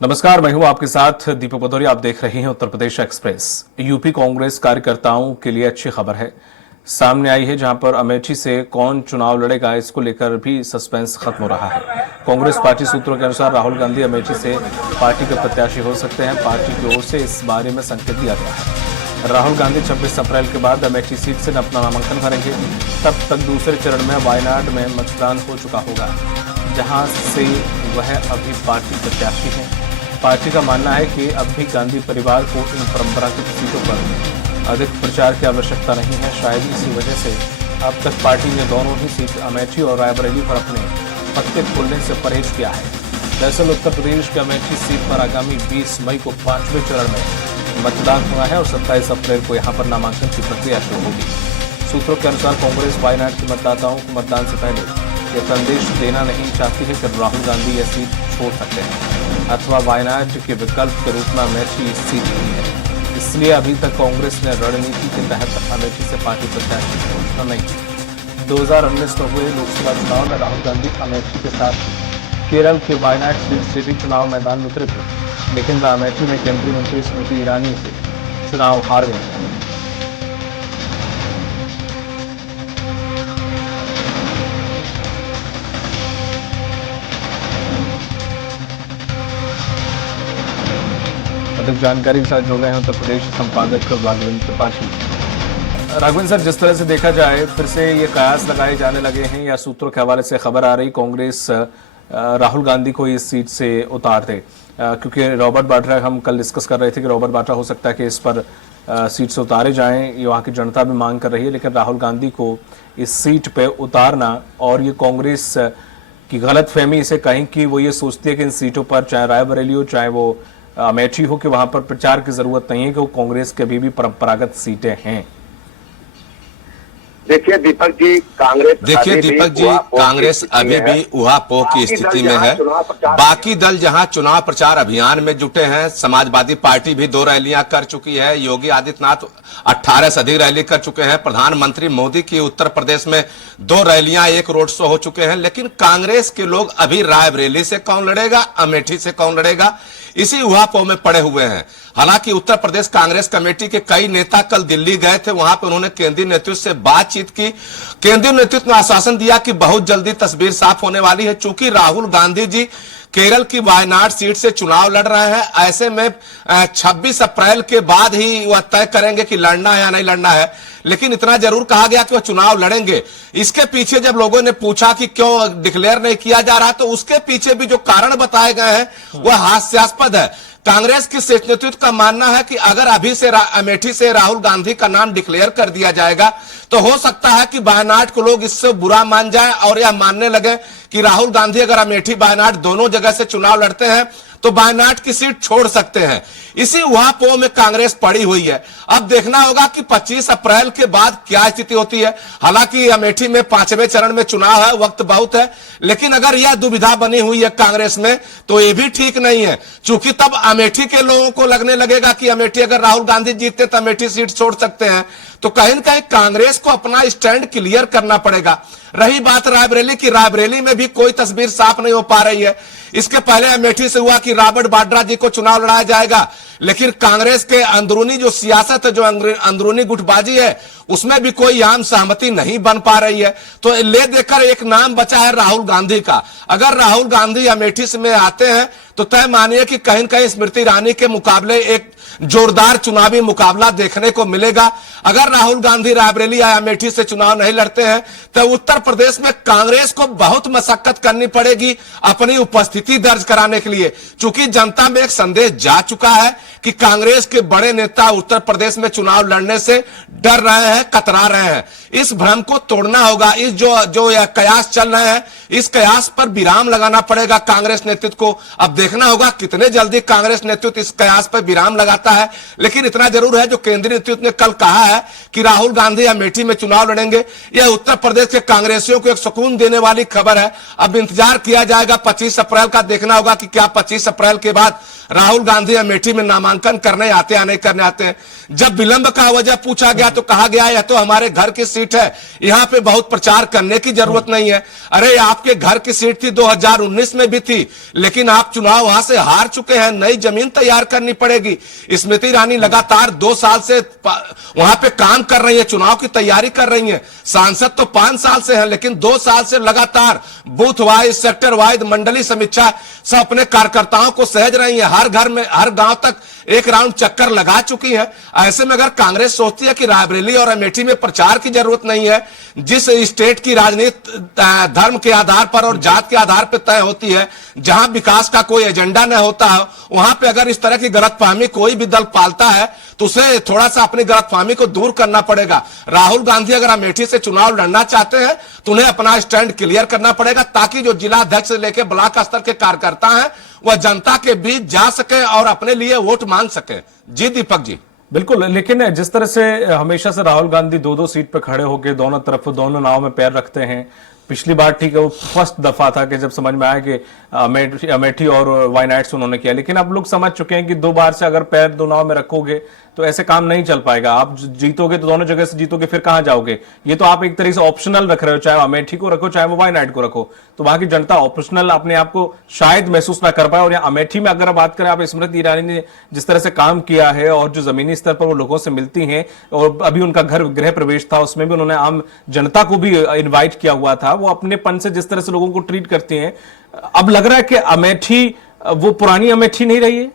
नमस्कार, मैं हूं आपके साथ दीपक भदौरिया। आप देख रहे हैं उत्तर प्रदेश एक्सप्रेस। यूपी कांग्रेस कार्यकर्ताओं के लिए अच्छी खबर है सामने आई है, जहां पर अमेठी से कौन चुनाव लड़ेगा इसको लेकर भी सस्पेंस खत्म हो रहा है। कांग्रेस पार्टी सूत्रों के अनुसार राहुल गांधी अमेठी से पार्टी के प्रत्याशी हो सकते हैं। पार्टी की ओर से इस बारे में संकेत दिया गया है। राहुल गांधी 26 अप्रैल के बाद अमेठी सीट से अपना नामांकन भरेंगे। तब तक दूसरे चरण में वायनाड में मतदान हो चुका होगा, जहां से वह अभी पार्टी प्रत्याशी हैं। पार्टी का मानना है कि अब भी गांधी परिवार को इन परंपरागत सीटों पर अधिक प्रचार की आवश्यकता नहीं है। शायद इसी वजह से अब तक पार्टी ने दोनों ही सीट अमेठी और रायबरेली पर अपने पत्ते खोलने से परहेज किया है। दरअसल उत्तर प्रदेश के अमेठी सीट पर आगामी 20 मई को 5वें चरण में मतदान हुआ है और 27 अप्रैल को यहां पर नामांकन की प्रक्रिया शुरू होगी। सूत्रों के अनुसार कांग्रेस वायनाड के मतदाताओं को मतदान से पहले यह संदेश देना नहीं चाहती है कि राहुल गांधी यह सीट छोड़ सकते हैं अथवा वायनाड के विकल्प के रूप में अमेठी सीट नहीं है। इसलिए अभी तक कांग्रेस ने रणनीति के तहत अमेठी से पार्टी प्रत्याशी की घोषणा नहीं की। 2019 में हुए लोकसभा चुनाव में राहुल गांधी अमेठी के साथ केरल के वायनाड सीट से भी चुनाव मैदान में उतरे थे, लेकिन वह अमेठी में केंद्रीय मंत्री स्मृति ईरानी से चुनाव हार गए। अधिक जानकारी के साथ जुड़ गए हैं उत्तर प्रदेश संपादक राघवेंद्र त्रिपाठी। राघवेंद्र सर, जिस तरह से देखा जाए फिर से ये कयास लगाए जाने लगे हैं या सूत्रों के हवाले से खबर आ रही कांग्रेस राहुल गांधी को इस सीट से उतार दे, क्योंकि रॉबर्ट वाड्रा, हम कल डिस्कस कर रहे थे कि रॉबर्ट वाड्रा हो सकता है कि इस पर सीट से उतारे जाएं। ये वहाँ की जनता भी मांग कर रही है, लेकिन राहुल गांधी को इस सीट पे उतारना और ये कांग्रेस की गलतफहमी इसे कहीं कि वो ये सोचती है कि इन सीटों पर चाहे रायबरेली हो चाहे वो अमेठी हो कि वहां पर प्रचार की जरूरत नहीं है, कि वो कांग्रेस के अभी भी परंपरागत सीटें हैं। देखिए दीपक जी, कांग्रेस अभी भी उहापोह की स्थिति में है। बाकी दल जहां चुनाव प्रचार अभियान में जुटे हैं, समाजवादी पार्टी भी 2 रैलियां कर चुकी है, योगी आदित्यनाथ 18 से अधिक रैली कर चुके हैं, प्रधानमंत्री मोदी की उत्तर प्रदेश में 2 रैलियां, 1 रोड शो हो चुके हैं। लेकिन कांग्रेस के लोग अभी रायबरेली से कौन लड़ेगा, अमेठी से कौन लड़ेगा, इसी उहापोह में पड़े हुए हैं। हालांकि उत्तर प्रदेश कांग्रेस कमेटी के कई नेता कल दिल्ली गए थे, वहां पर उन्होंने केंद्रीय नेतृत्व से बातचीत की। केंद्रीय नेतृत्व ने आश्वासन दिया कि बहुत जल्दी तस्वीर साफ होने वाली है। चूंकि राहुल गांधी जी केरल की वायनाड सीट से चुनाव लड़ रहे हैं, ऐसे में 26 अप्रैल के बाद ही वह तय करेंगे कि लड़ना है या नहीं लड़ना है। लेकिन इतना जरूर कहा गया कि वह चुनाव लड़ेंगे। इसके पीछे जब लोगों ने पूछा कि क्यों डिक्लेयर नहीं किया जा रहा, तो उसके पीछे भी जो कारण बताए गए हैं वह हास्यास्पद है। कांग्रेस की शीर्ष नेतृत्व का मानना है कि अगर अभी से अमेठी से राहुल गांधी का नाम डिक्लेयर कर दिया जाएगा तो हो सकता है कि वायनाड को लोग इससे बुरा मान जाएं और यह मानने लगे कि राहुल गांधी अगर अमेठी वायनाड दोनों जगह से चुनाव लड़ते हैं तो वायनाड की सीट छोड़ सकते हैं। इसी उहापोह में कांग्रेस पड़ी हुई है। अब देखना होगा कि 25 अप्रैल के बाद क्या स्थिति होती है। हालांकि अमेठी में 5वें चरण में चुनाव है, वक्त बहुत है, लेकिन अगर यह दुविधा बनी हुई है कांग्रेस में तो यह भी ठीक नहीं है, क्योंकि तब अमेठी के लोगों को लगने लगेगा कि अमेठी अगर राहुल गांधी जीतते तो अमेठी सीट छोड़ सकते हैं। तो कहीं न कहीं कांग्रेस को अपना स्टैंड क्लियर करना पड़ेगा। रही बात रायबरेली की, रायबरेली में भी कोई तस्वीर साफ नहीं हो पा रही है। इसके पहले अमेठी से हुआ कि रॉबर्ट वाड्रा जी को चुनाव लड़ाया जाएगा, लेकिन कांग्रेस के अंदरूनी जो सियासत है, जो अंदरूनी गुटबाजी है, उसमें भी कोई आम सहमति नहीं बन पा रही है। तो ले देकर एक नाम बचा है राहुल गांधी का। अगर राहुल गांधी अमेठी में आते हैं तो तय मानिए कि कहीं न कहीं स्मृति ईरानी के मुकाबले एक जोरदार चुनावी मुकाबला देखने को मिलेगा। अगर राहुल गांधी रायबरेली या अमेठी से चुनाव नहीं लड़ते हैं तो उत्तर प्रदेश में कांग्रेस को बहुत मशक्कत करनी पड़ेगी अपनी उपस्थिति दर्ज कराने के लिए, चूंकि जनता में एक संदेश जा चुका है कि कांग्रेस के बड़े नेता उत्तर प्रदेश में चुनाव लड़ने से डर रहे हैं, कतरा रहे हैं। इस भ्रम को तोड़ना होगा। इस जो यह कयास चल रहे हैं, इस कयास पर विराम लगाना पड़ेगा कांग्रेस नेतृत्व को। अब देखना होगा कितने जल्दी कांग्रेस नेतृत्व इस कयास पर विराम लगाता है। लेकिन इतना जरूर है, जो केंद्रीय नेतृत्व ने कल कहा है कि राहुल गांधी अमेठी में चुनाव लड़ेंगे, यह उत्तर प्रदेश के कांग्रेसियों को एक सुकून देने वाली खबर है। अब इंतजार किया जाएगा 25 अप्रैल का। देखना होगा कि क्या 25 अप्रैल के बाद राहुल गांधी अमेठी में नामांकन करने आते या नहीं करने आते हैं। जब विलंब का वजह पूछा गया तो कहा गया भैया यह तो हमारे घर की सीट है, यहाँ पे बहुत प्रचार करने की जरूरत नहीं है। अरे आपके घर की सीट थी, 2019 में भी थी, लेकिन आप चुनाव वहां से हार चुके हैं, नई जमीन तैयार करनी पड़ेगी। स्मृति ईरानी लगातार 2 साल से वहां पे काम कर रही है, चुनाव की तैयारी कर रही है। सांसद तो 5 साल से हैं, लेकिन 2 साल से लगातार बूथ वाइज, सेक्टर वाइज, मंडली समीक्षा सब अपने कार्यकर्ताओं को सहज रही है। हर घर में, हर गांव तक एक राउंड चक्कर लगा चुकी है। ऐसे में अगर कांग्रेस सोचती है कि रायबरेली और अमेठी में प्रचार की जरूरत नहीं है, जिस स्टेट की राजनीति धर्म के आधार पर और जात के आधार पर तय होती है, जहां विकास का कोई एजेंडा न होता है, वहां पे अगर इस तरह की गलतफहमी कोई भी दल पालता है तो उसे थोड़ा सा अपनी गलतफहमी को दूर करना पड़ेगा। राहुल गांधी अगर अमेठी से चुनाव लड़ना चाहते हैं तो उन्हें अपना स्टैंड क्लियर करना पड़ेगा, ताकि जो जिला अध्यक्ष से लेकर ब्लॉक स्तर के कार्यकर्ता हैं वह जनता के बीच जा सके और अपने लिए वोट मांग सके। जी दीपक जी। बिल्कुल, लेकिन जिस तरह से हमेशा से राहुल गांधी 2-2 सीट पर खड़े होकर दोनों तरफ, दोनों नाव में पैर रखते हैं। पिछली बार ठीक है, वो फर्स्ट दफा था कि जब समझ में आया कि अमेठी और वायनाड से उन्होंने किया, लेकिन अब लोग समझ चुके हैं कि 2 बार से अगर पैर 2 नाव में रखोगे तो ऐसे काम नहीं चल पाएगा। आप जीतोगे तो दोनों जगह से जीतोगे, फिर कहां जाओगे? ये तो आप एक तरीके से ऑप्शनल रख रहे हो, चाहे अमेठी को रखो चाहे वो वायनाड को रखो, तो वहां की जनता ऑप्शनल अपने आप को शायद महसूस ना कर पाए। और यहाँ अमेठी में अगर बात करें, आप स्मृति ईरानी ने जिस तरह से काम किया है और जो जमीनी स्तर पर वो लोगों से मिलती हैं, और अभी उनका घर गृह प्रवेश था, उसमें भी उन्होंने आम जनता को भी इन्वाइट किया हुआ था। वो अपनेपन से जिस तरह से लोगों को ट्रीट करती हैं, अब लग रहा है कि अमेठी वो पुरानी अमेठी नहीं रही है।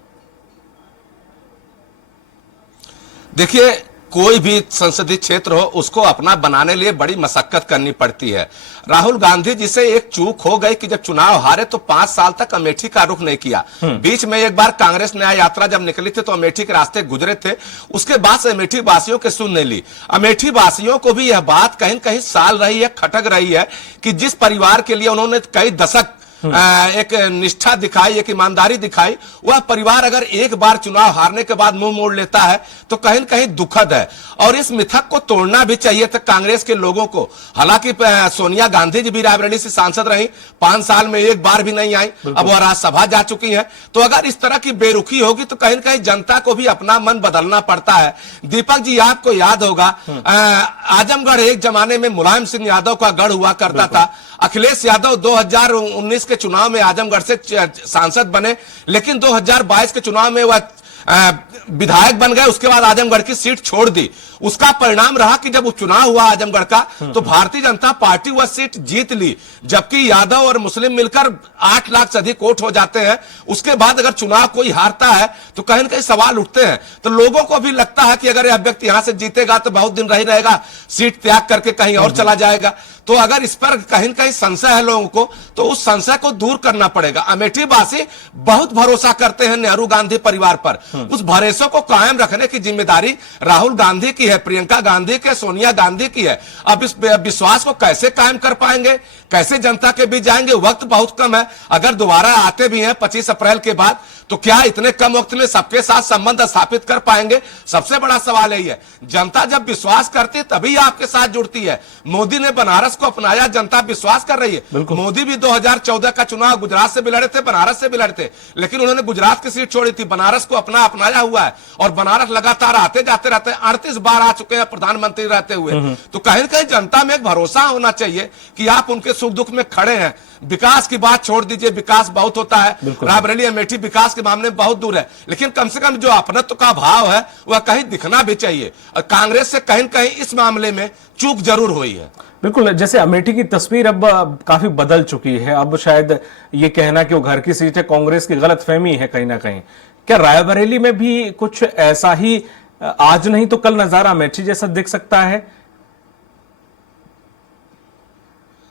देखिए, कोई भी संसदीय क्षेत्र हो, उसको अपना बनाने लिए बड़ी मशक्कत करनी पड़ती है। राहुल गांधी जी से एक चूक हो गई कि जब चुनाव हारे तो 5 साल तक अमेठी का रुख नहीं किया। बीच में एक बार कांग्रेस न्याय यात्रा जब निकली थी तो अमेठी के रास्ते गुजरे थे, उसके बाद से अमेठी वासियों के सुन नहीं ली। अमेठी वासियों को भी यह बात कहीं कहीं साल रही है, खटक रही है कि जिस परिवार के लिए उन्होंने कई दशक एक निष्ठा दिखाई, एक ईमानदारी दिखाई, वह परिवार अगर एक बार चुनाव हारने के बाद मुंह मोड़ लेता है तो कहीं न कहीं दुखद है। और इस मिथक को तोड़ना भी चाहिए था कांग्रेस के लोगों को। हालांकि सोनिया गांधी जी भी रायबरेली से सांसद रही, 5 साल में एक बार भी नहीं आई, अब वह राज्यसभा जा चुकी है। तो अगर इस तरह की बेरुखी होगी तो कहीं न कहीं जनता को भी अपना मन बदलना पड़ता है। दीपक जी, आपको याद होगा आजमगढ़ एक जमाने में मुलायम सिंह यादव का गढ़ हुआ करता था। अखिलेश यादव 2019 के चुनाव में आजमगढ़ से सांसद बने, लेकिन 2022 के चुनाव में वह विधायक बन गए। उसके बाद आजमगढ़ की सीट छोड़ दी। उसका परिणाम रहा कि जब उपचुनाव हुआ आजमगढ़ का तो भारतीय जनता पार्टी वह सीट जीत ली, जबकि यादव और मुस्लिम मिलकर 8 लाख से अधिक वोट हो जाते हैं। उसके बाद अगर चुनाव कोई हारता है तो कहीं न कहीं सवाल उठते हैं। तो लोगों को भी लगता है कि अगर यह व्यक्ति यहां से जीतेगा तो बहुत दिन रही रहेगा, सीट त्याग करके कहीं और चला जाएगा। तो अगर इस पर कहीं न कहीं संशय है लोगों को, तो उस संशय को दूर करना पड़ेगा। अमेठी वासी बहुत भरोसा करते हैं नेहरू गांधी परिवार पर। उस भरोसे को कायम रखने की जिम्मेदारी राहुल गांधी की है, प्रियंका गांधी की, सोनिया गांधी की है। अब इस विश्वास को कैसे कायम कर पाएंगे, कैसे जनता के बीच जाएंगे? वक्त बहुत कम है। अगर दोबारा आते भी हैं 25 अप्रैल के बाद, तो क्या इतने कम वक्त में सबके साथ संबंध स्थापित कर पाएंगे? सबसे बड़ा सवाल यही है। जनता जब विश्वास करती तभी आपके साथ जुड़ती है। मोदी ने बनारस को अपनाया, जनता विश्वास कर रही है। मोदी भी 2014 का चुनाव गुजरात से भी लड़े थे, बनारस से भी लड़े थे, लेकिन उन्होंने गुजरात की सीट छोड़ी थी। बनारस को अपनाया हुआ है और बनारस लगातार आते जाते रहते हैं। 38 बार आ चुके हैं प्रधानमंत्री रहते हुए। तो कहीं न कहीं जनता में एक भरोसा होना चाहिए कि आप उनके सुख दुख में खड़े हैं। विकास की बात छोड़ दीजिए, विकास बहुत होता है, रायबरेली अमेठी विकास के मामले में बहुत दूर है, लेकिन कम से कम जो अपनत्व का भाव है वह कहीं दिखना भी चाहिए। और कांग्रेस से कहीं न कहीं इस मामले में चूक जरूर हुई है। बिल्कुल, जैसे अमेठी की तस्वीर अब काफी बदल चुकी है। अब शायद ये कहना कि वो घर की सीट है, कांग्रेस की गलतफहमी है कहीं ना कहीं। क्या रायबरेली में भी कुछ ऐसा ही आज नहीं तो कल नजारा अमेठी जैसा दिख सकता है?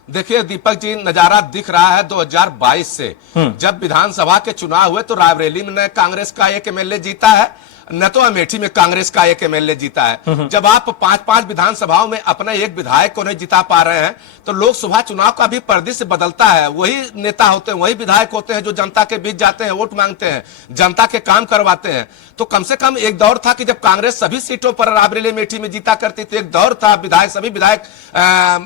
देखिए दीपक जी, नजारा दिख रहा है 2022 से। जब विधानसभा के चुनाव हुए तो रायबरेली में कांग्रेस का एक एमएलए जीता है, न तो अमेठी में कांग्रेस का एक एमएलए जीता है। जब आप 5-5 विधानसभाओं में अपने एक विधायक को नहीं जिता पा रहे हैं तो लोग सुबह चुनाव का भी परिदृश्य बदलता है। वही नेता होते हैं, वही विधायक होते हैं जो जनता के बीच जाते हैं, वोट मांगते हैं, जनता के काम करवाते हैं। तो कम से कम एक दौर था कि जब कांग्रेस सभी सीटों पर रायबरेली अमेठी में जीता करती थी। एक दौर था सभी विधायक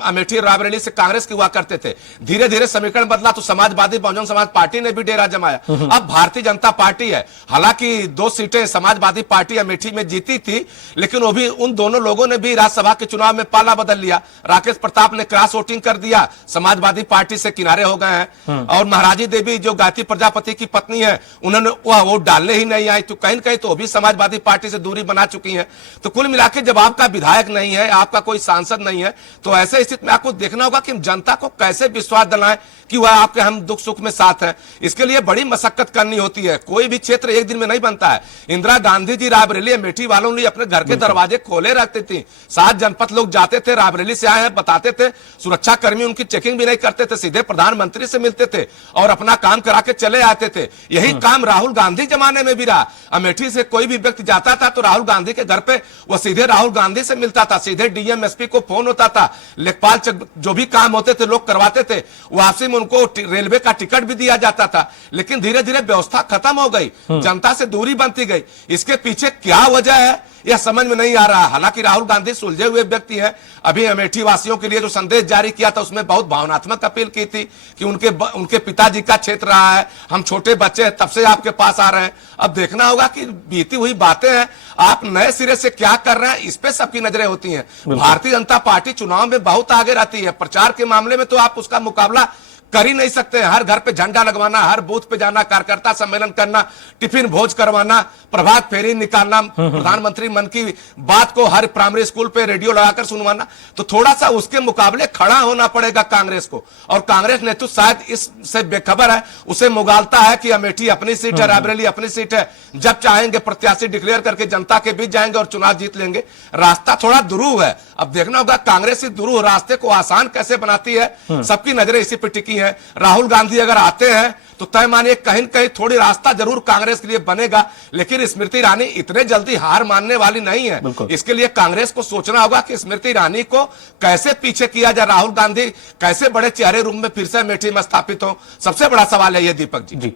अमेठी रायबरेली से कांग्रेस के हुआ करते थे। धीरे धीरे समीकरण बदला तो समाजवादी बहुजन समाज पार्टी ने भी डेरा जमाया। अब भारतीय जनता पार्टी है। हालांकि 2 सीटें समाजवादी समाजवादी पार्टी अमेठी में जीती थी, लेकिन वो भी उन दोनों लोगों ने भी राज्यसभा के चुनाव में पाला बदल लिया। राकेश प्रताप ने क्रॉस वोटिंग कर दिया, समाजवादी पार्टी से किनारे हो गए हैं। और महाराजी देवी जो गायत्री प्रजापति की पत्नी है, उन्होंने वह वोट डालने ही नहीं आई, तो कहीं न कहीं तो भी समाजवादी पार्टी से दूरी बना चुकी है। तो कुल मिलाकर जब आपका विधायक नहीं है, आपका कोई सांसद नहीं है, तो ऐसे स्थिति में आपको देखना होगा कि जनता को कैसे विश्वास दिलाएं कि वह आपके हम दुख सुख में साथ है। इसके लिए बड़ी मशक्कत करनी होती है, कोई भी क्षेत्र एक दिन में नहीं बनता है। इंदिरा गांधी जी रायबरेली अमेठी वालों ने अपने घर के दरवाजे खोले रखती थी, 7 जनपद लोग जाते थे, रायबरेली से आए हैं बताते थे, सुरक्षा कर्मी उनकी चेकिंग भी नहीं करते थे, सीधे प्रधानमंत्री से मिलते थे और अपना काम करा के चले आते थे। यही काम राहुल गांधी जमाने में भी रहा। अमेठी से कोई भी व्यक्ति जाता था तो राहुल गांधी के घर पे वो सीधे राहुल गांधी से मिलता था, सीधे डीएम एसपी को फोन होता था, लेखपाल जो भी काम होते थे लोग करवाते थे, वापसी में उनको रेलवे का टिकट भी दिया जाता था। लेकिन धीरे धीरे व्यवस्था खत्म हो गई, जनता से दूरी बनती गई। इसके पीछे क्या वजह है यह समझ में नहीं आ रहा। हालांकि राहुल गांधी सुलझे हुए व्यक्ति हैं। अभी अमेठी वासियों के लिए जो संदेश जारी किया था उसमें बहुत भावनात्मक अपील की थी कि उनके पिताजी का क्षेत्र रहा है, हम छोटे बच्चे हैं तब से आपके पास आ रहे हैं। अब देखना होगा कि बीती हुई बातें हैं, आप नए सिरे से क्या कर रहे हैं, इस पे सबकी नजरें होती हैं। भारतीय जनता पार्टी चुनाव में बहुत आगे रहती है, प्रचार के मामले में तो आप उसका मुकाबला कर ही नहीं सकते। हर घर पे झंडा लगवाना, हर बूथ पे जाना, कार्यकर्ता सम्मेलन करना, टिफिन भोज करवाना, प्रभात फेरी निकालना, प्रधानमंत्री मन की बात को हर प्राइमरी स्कूल पे रेडियो लगाकर सुनवाना, तो थोड़ा सा उसके मुकाबले खड़ा होना पड़ेगा कांग्रेस को। और कांग्रेस नेतृत्व शायद इससे बेखबर है, उसे मुगालता है कि अमेठी अपनी सीट है, रायबरेली अपनी सीट है, जब चाहेंगे प्रत्याशी डिक्लेयर करके जनता के बीच जाएंगे और चुनाव जीत लेंगे। रास्ता थोड़ा दुरूह है। अब देखना होगा कांग्रेस इस दुरूह रास्ते को आसान कैसे बनाती है, सबकी नजरें इसी पर टिकी है। राहुल गांधी अगर आते हैं तो तय मानिए कहीं न कहीं थोड़ी रास्ता जरूर कांग्रेस के लिए बनेगा, लेकिन स्मृति ईरानी इतने जल्दी हार मानने वाली नहीं है। इसके लिए कांग्रेस को सोचना होगा कि स्मृति ईरानी को कैसे पीछे किया जाए, राहुल गांधी कैसे बड़े चेहरे रूप में फिर से अमेठी में स्थापित हो। सबसे बड़ा सवाल है ये दीपक जी।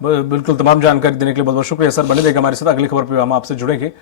बिल्कुल, तमाम जानकारी देने के लिए बहुत बहुत शुक्रिया सर। बने रहेगा हमारे साथ, अगली खबर पर हम आपसे जुड़ेंगे।